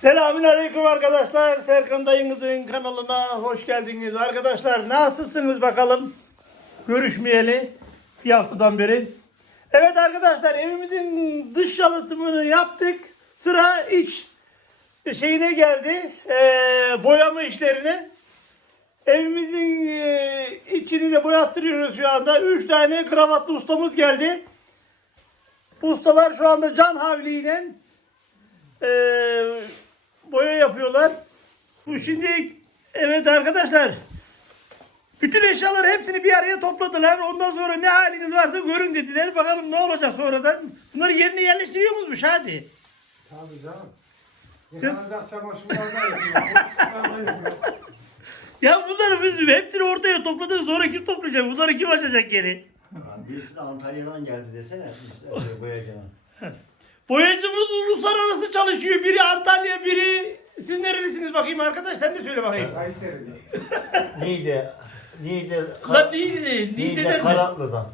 Selamün aleyküm arkadaşlar. Serkan dayınızın kanalına hoş geldiniz. Arkadaşlar nasılsınız bakalım? Görüşmeyeli bir haftadan beri. Evet arkadaşlar evimizin dış yalıtımını yaptık. Sıra iç şeyine geldi. Ee, boyama işlerine. Evimizin e, içini de boyattırıyoruz şu anda. 3 tane kravatlı ustamız geldi. Ustalar şu anda can havliyle eee, boya yapıyorlar. Bu şimdi evet arkadaşlar bütün eşyaları hepsini bir araya topladılar. Ondan sonra ne haliniz varsa görün dediler. Bakalım ne olacak sonradan. Bunları yerine yerleştiriyor musunuz hadi? Tabii canım. Yıkanacak yapıyor. Ya bunları biz hepsini ortaya topladık. Sonra kim toplayacak? Bunları kim açacak geri? De Antalya'dan geldi desene. işte, boyacının. Boyacımız uluslararası çalışıyor. Biri Antalya, biri... Siz nerelisiniz bakayım arkadaş? Sen de söyle bakayım. Kayseri'de. Niğde, Niğde, Lan Kar, Niğde, Niğde Niğde'den mi? Karatlı'dan.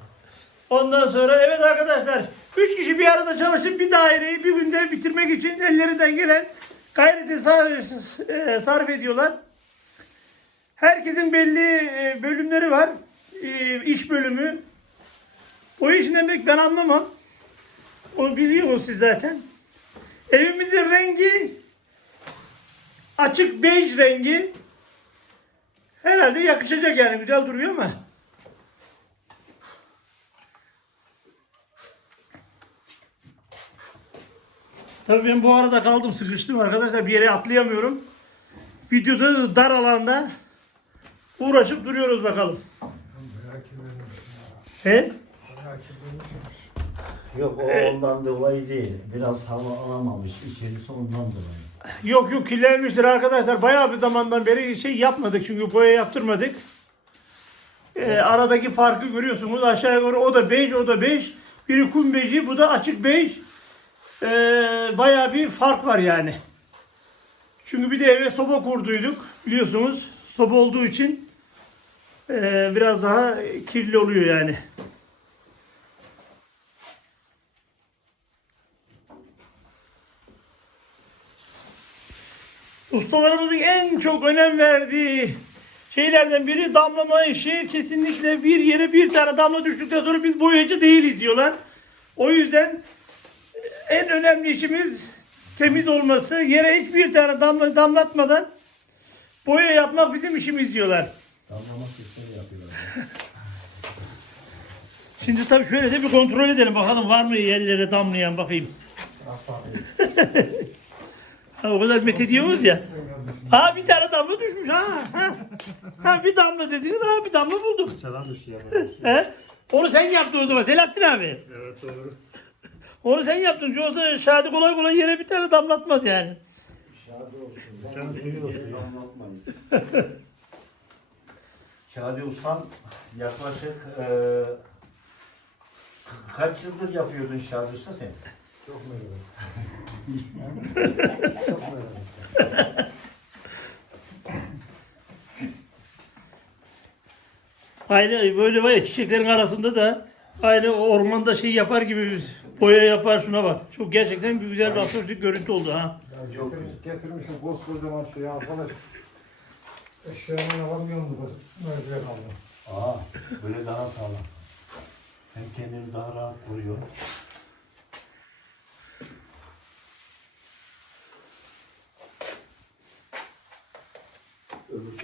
Ondan sonra evet arkadaşlar. Üç kişi bir arada çalışıp bir daireyi bir günde bitirmek için ellerinden gelen gayreti sarf, e, sarf ediyorlar. Herkesin belli e, bölümleri var. E, iş bölümü. O işin demek ben anlamam. Onu biliyorsunuz siz zaten. Evimizin rengi açık bej rengi. Herhalde yakışacak yani güzel duruyor ama. Tabii ben bu arada kaldım sıkıştım arkadaşlar bir yere atlayamıyorum. Videoda dar alanda uğraşıp duruyoruz bakalım. He? Yok o ondan dolayı değil. Biraz hava alamamış. İçerisi ondan dolayı. Yok yok kirlenmiştir arkadaşlar. Bayağı bir zamandan beri şey yapmadık çünkü boya yaptırmadık. Ee, aradaki farkı görüyorsunuz. Aşağı yukarı o da bej o da bej. Biri kum beji bu da açık bej. Ee, bayağı bir fark var yani. Çünkü bir de eve soba kurduyduk biliyorsunuz. Soba olduğu için ee, biraz daha kirli oluyor yani. Ustalarımızın en çok önem verdiği şeylerden biri damlama işi. Kesinlikle bir yere bir tane damla düştükten sonra biz boyacı değiliz diyorlar. O yüzden en önemli işimiz temiz olması. Yere hiçbir tane damla damlatmadan boya yapmak bizim işimiz diyorlar. Damlama sistemi yapıyorlar. Şimdi tabii şöyle de bir kontrol edelim bakalım var mı yerlere damlayan bakayım. Ha, o kadar met ediyoruz ya. Ha bir tane damla düşmüş ha. Ha, ha bir damla dediniz ha bir damla bulduk. Selam düştü ya. He? Onu sen yaptın o zaman Selahattin abi. Evet doğru. Onu sen yaptın. Yoksa Şadi kolay kolay yere bir tane damlatmaz yani. Şadi olsun. Sen Sen duyuyorsun. Anlatmayız. Şadi Ustam yaklaşık e, kaç yıldır yapıyordun Şadi Usta sen? Çok merak Çok merak Aynı böyle var ya çiçeklerin arasında da aynı ormanda şey yapar gibi biz boya yapar şuna bak. Çok gerçekten bir güzel bir asosyal görüntü oldu ha. Ya getirmiş, getirmişim koskocaman şeyi arkadaş. Eşeğimin alamıyorum burada. Merdiven aldım. Aa, böyle daha sağlam. Hem kendini daha rahat koruyor.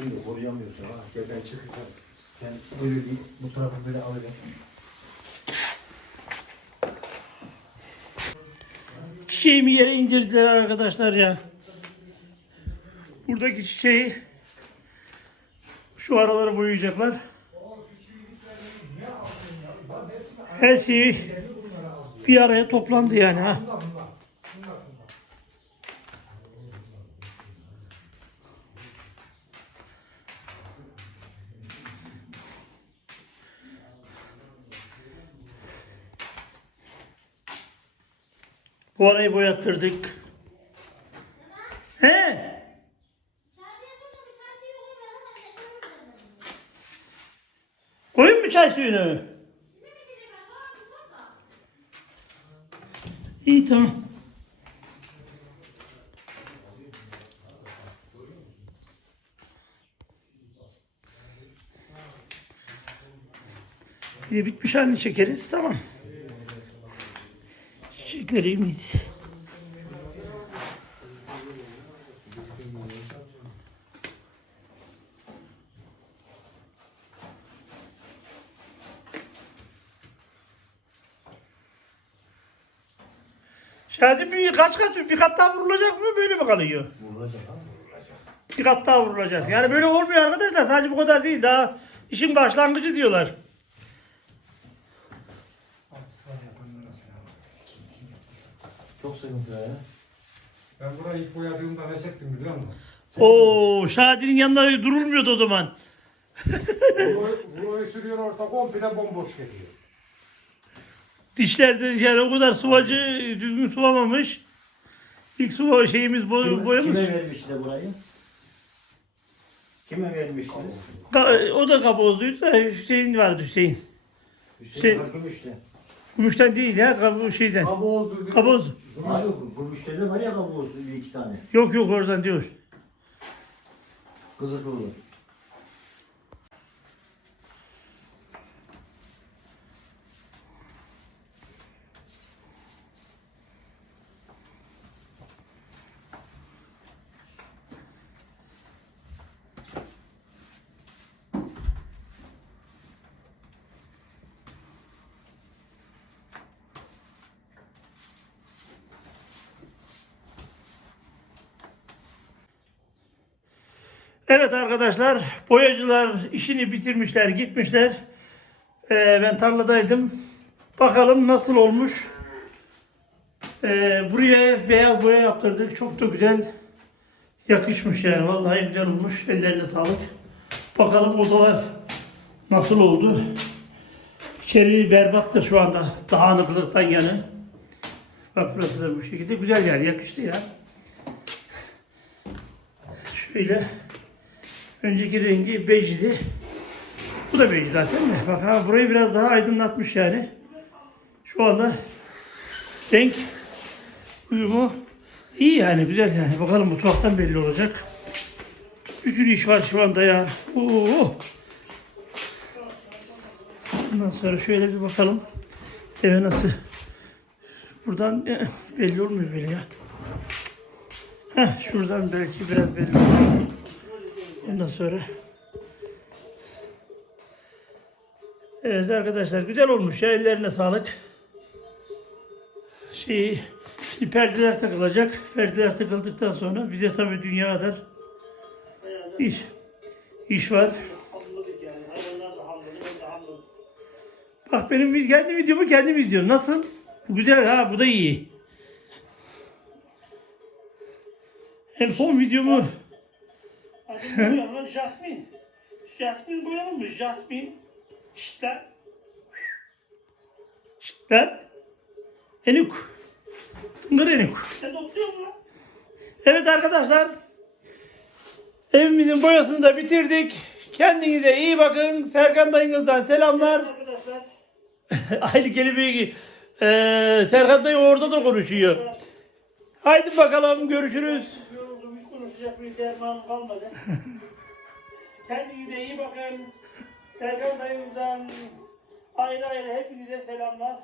Türlü koruyamıyorsun ha. Gel ben çıkacağım. Sen böyle değil, bu tarafı böyle alacağım. Çiçeğimi yere indirdiler arkadaşlar ya. Buradaki çiçeği şu araları boyayacaklar. Her şeyi bir araya toplandı yani ha. Bu arayı boyattırdık. He? Koyun mu çay suyunu? İyi tamam. Bir bitmiş halini çekeriz tamam. Çeklerimiz. Şahidi bir kaç kat bir kat daha vurulacak mı böyle mi kalıyor? Vurulacak abi. Bir kat daha vurulacak. Yani böyle olmuyor arkadaşlar. Sadece bu kadar değil. Daha işin başlangıcı diyorlar. Çok sıkıntı ya. Ben burayı ilk boyadığımda ne çektim biliyor musun? Oo, Şadi'nin yanında durulmuyordu o zaman. Burayı, burayı sürüyor orta komple bomboş geliyor. Dişlerde yani o kadar sıvacı düzgün sulamamış. İlk su şeyimiz boy, Kime, boyamız. kime vermişti burayı? Kime vermiştiniz? Ka- o da kabozluydu da Hüseyin vardı Hüseyin. Hüseyin Şey- Hakımış'ta. Gümüşten değil ya kab- şeyden. Kabuğu Kaboz. Hayır, bu müşteride var ya kabuğu bir iki tane. Yok yok oradan diyor. Kızıklılı. Evet arkadaşlar boyacılar işini bitirmişler gitmişler. Ee, ben tarladaydım. Bakalım nasıl olmuş. Ee, buraya beyaz boya yaptırdık. Çok da güzel yakışmış yani. Vallahi güzel olmuş. Ellerine sağlık. Bakalım odalar nasıl oldu. İçeri berbattır şu anda. Dağınıklıktan yani. Bak burası da bu şekilde. Güzel yer. Yakıştı ya. Şöyle. Önceki rengi bejdi. Bu da bej zaten de. Bak ha burayı biraz daha aydınlatmış yani. Şu anda renk uyumu iyi yani güzel yani. Bakalım mutfaktan belli olacak. Bir sürü iş var şu anda ya. Oo. Ondan sonra şöyle bir bakalım. Eve nasıl? Buradan eh, belli olmuyor böyle ya. Heh, şuradan belki biraz belli olur. Ondan sonra Evet arkadaşlar güzel olmuş ya ellerine sağlık. Şey, şimdi perdeler takılacak. Perdeler takıldıktan sonra bize tabii dünya kadar iş, iş var. Bak benim kendi videomu kendim izliyorum. Nasıl? Bu güzel ha bu da iyi. Hem son videomu Adım boyama lan Jasmin. Jasmin boyanmış Jasmin. Şşt lan. Şşt lan. Enuk. Tıngır Enuk. Sen topluyor musun lan? Evet arkadaşlar. Evimizin boyasını da bitirdik. Kendinize iyi bakın. Serkan dayınızdan selamlar. Arkadaşlar. Kelimeyi ki. Ee, Serkan dayı orada da konuşuyor. Haydi bakalım görüşürüz. Yapacak bir dermanım kalmadı. Kendinize iyi bakın. Serkan dayımızdan ayrı ayrı hepinize selamlar.